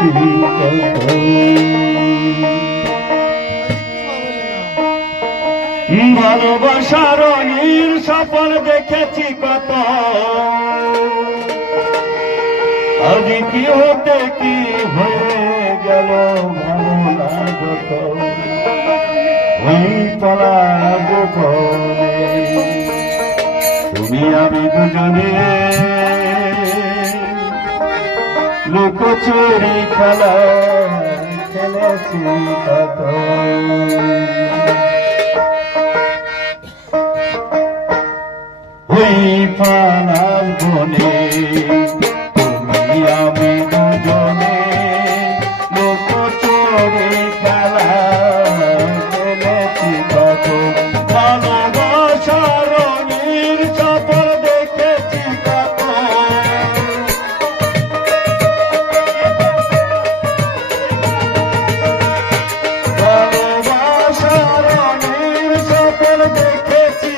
খেলেছি কত, ভালোবাসার রঙের স্বপ্ন দেখেছি কত, আজ কি হতে কি হয়ে গেল ভালো লাগত, ওই পলাগো তুমি আমি দুজনে লুকোচুরি খেলা খেলেছি কত, ওই পানাল বনে তুমি আমি দুজনে লুকোচুরি খেলা খেলেছি কত, ভালোবাসার রঙের স্বপ্ন দেখেছি কত, ভালোবাসার রঙের স্বপ্ন দেখেছি